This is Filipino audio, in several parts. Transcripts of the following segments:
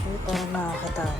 Ay, parang nakakatawa.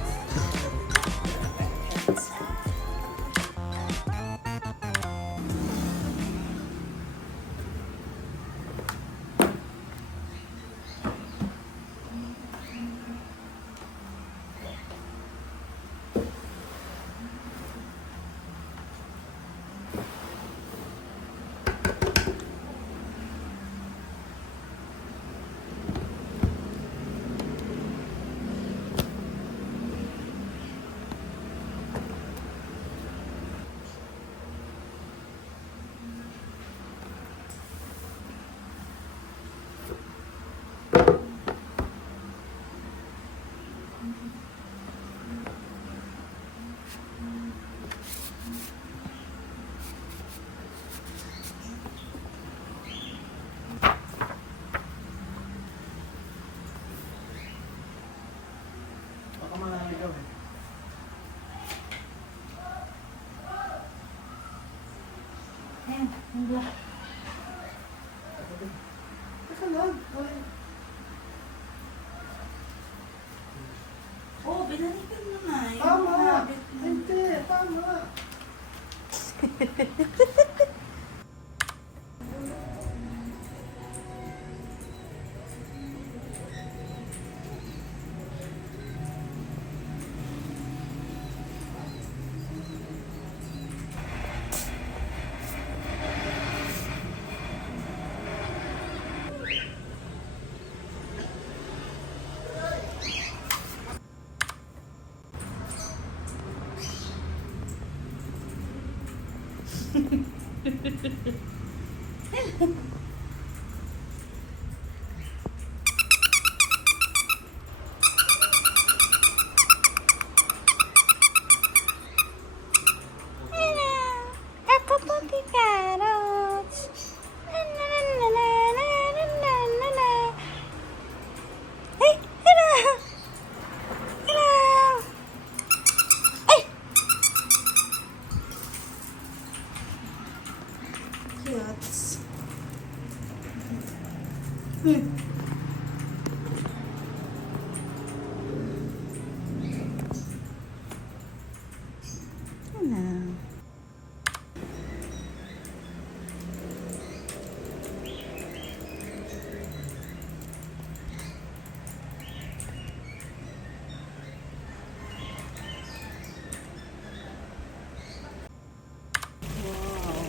Ayan, ang black. Oh, binalikan mo na. Yung Tama! habit mo. Hindi, tama! Ako po si Carrots. La la la la la la la la la. Ay, hello! Hello! Ay! Cute. Hello. Wow.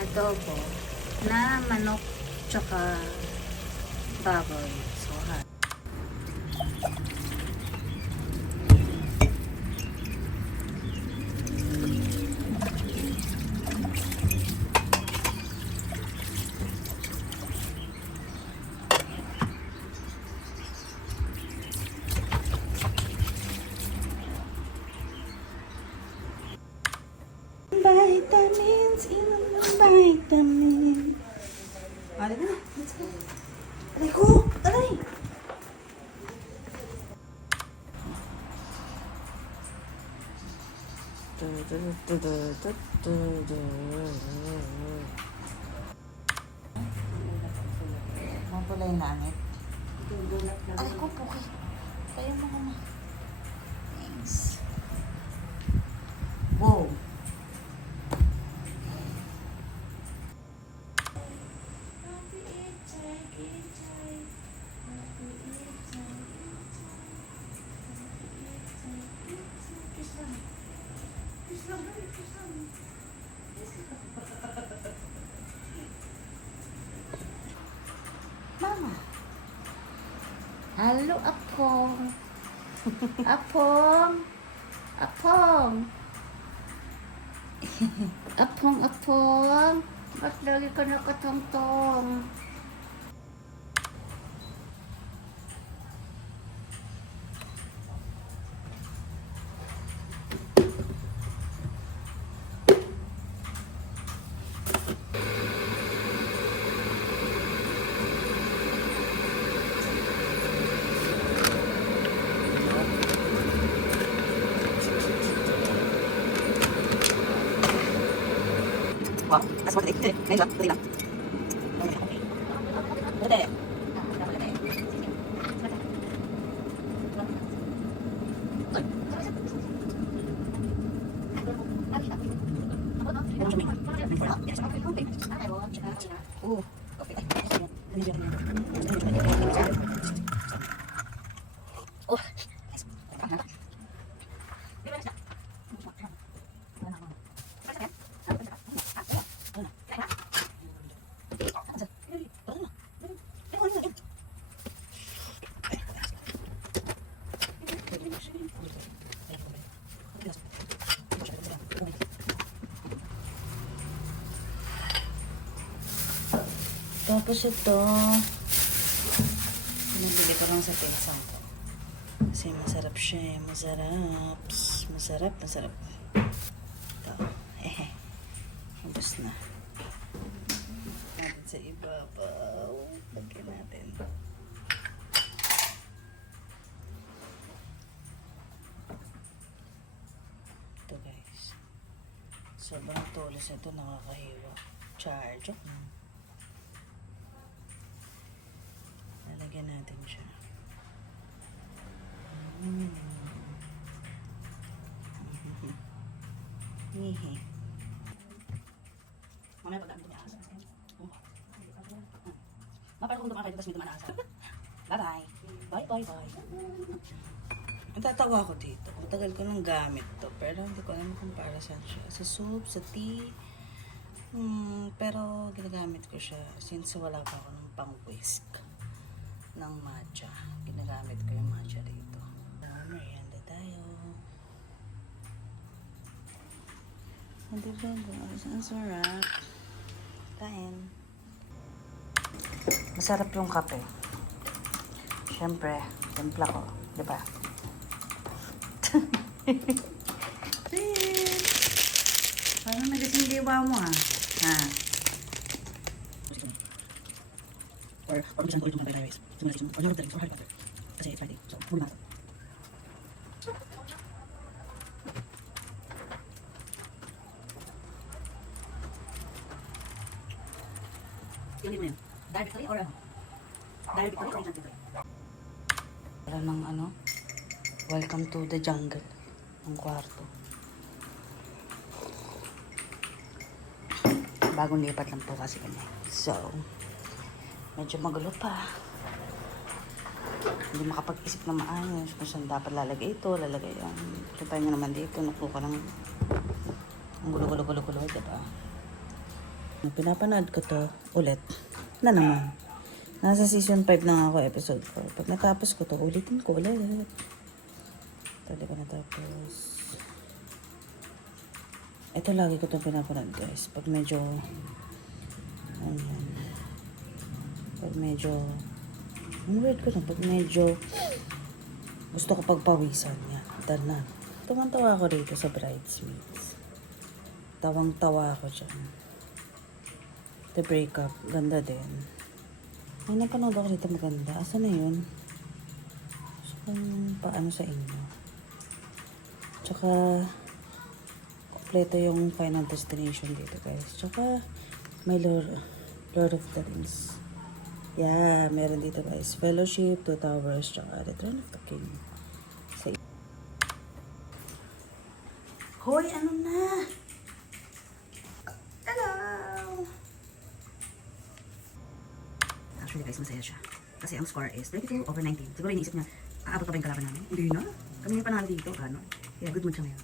Adobo na manok tsaka baboy. So, hot. Vitamins, inom ng vitamin. Aray na, let's go. Aray ko, aray! Mapula yung langit. Aray ko, puki. Kaya mo naman. Thanks. Wow. Mama. Halo, Apong. Apong. Apong. Apong, Apong. Mas lagi ka nakatongtong. Mas mo today. Ngayon lang, today lang. Today. Oh, coffee. Oh, nice. Tapos ito, nabili ko lang sa pinsan ko. Kasi masarap siya eh. Masarap. Masarap, masarap. Ito. Ubus na. Natin sa ibabaw. Lagyan natin. Ito guys. Sobrang tulis ito. Nakakahiwa. Charge. Lalagyan natin siya. Hihi. Mamaya pagkaan ko niya asa. Mapala kung dumaan kayo, tapos may dumaan asa. Bye-bye. Bye-bye-bye. Ang tatawa ko dito. Ang tagal ko nang gamit to. Pero hindi ko alam kung para saan siya. Sa soup, sa tea. Pero ginagamit ko siya since wala pa ako ng pang-whisk ng matcha. Ginagamit ko yung matcha dito. Merienda tayo. Ang sarap. Kain. Masarap yung kape. Siyempre, timpla ko. Diba? Paano nagising diwa mo ha? Ha? Or gusto ko ulit mga Friday rice. Or Lord of the Rings or Harry Potter. Kasi it's Friday. So, muli mato. Yung mo yun? Dire Victory or ano? Dire Victory or Agent Victory? Para ng ano? Welcome to the jungle. Ang kwarto. Bagong lipat lang po kasi kami. So, medyo magulo pa. Hindi makapag-isip na maayos kung saan dapat lalagay ito, lalagay yan. Kita nyo naman dito, nuklo ka ng ang gulo-gulo-gulo-gulo, diba? Pinapanood ko to ulit na naman. Nasa season 5 na ako, episode 4. Pag natapos ko to, ulitin ko ulit. Tali ko natapos. Ito lagi ko itong pinapanood guys. Pag medyo ayan. Pag medyo ang weird ko na. Pag medyo gusto ko pagpawisan niya. Dahil na. Tumang-tawa ako rito sa Bridesmaids. Tawang-tawa ako dyan. The breakup. Ganda din. Ay, napanood ako dito maganda. Asa na yun? Gusto kong paano sa inyo. Tsaka kompleto yung Final Destination dito guys. Tsaka may Lord of the Rings. Yeah, meron dito guys. Fellowship, Two Towers, tsaka Return of the King. So, hoy, ano na? Hello! Actually guys, masaya siya. Kasi ang score is 22/19. Siguro iniisip niya, aabot pa ba yung kalaban namin? Hindi na. Kami yung panalo dito, ano? Kaya good mood siya ngayon.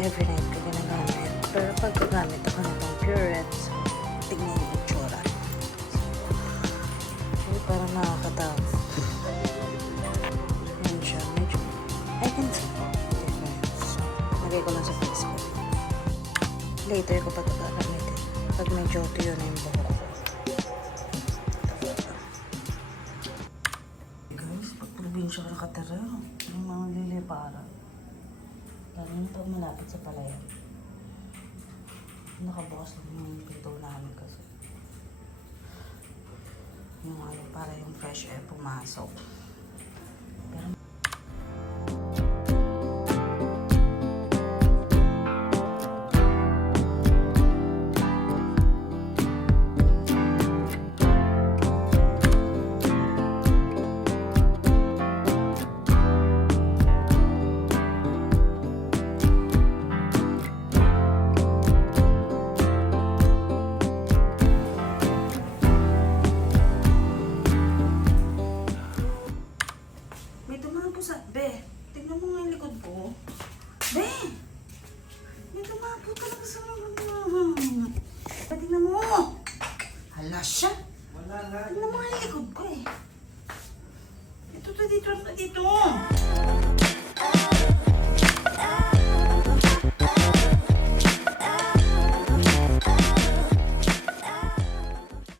every night ko ginagamit. Pero pag gagamit ako nitong Purettes, tignan yung itsura. So, parang nakakatawa. Yan siya. Medyo, I can see difference. Lagay ko lang sa Facebook. Later ko pa ito gagamitin. Pag medyo tuyo na yung buhok ko. Guys, pag probinsya ka nakatira, yung mga liliparan. Lalo yung pag malapit sa palayan. Nakabukas lang yung pinto namin kasi. Yung ano, para yung fresh air pumasok. Pero may dumaan po sa... Be, tignan mo nga yung likod ko. Be! May dumaan po talaga sa likod ko. Be, tignan mo! Hala siya! Tignan mo nga yung likod ko eh. Ito, dito.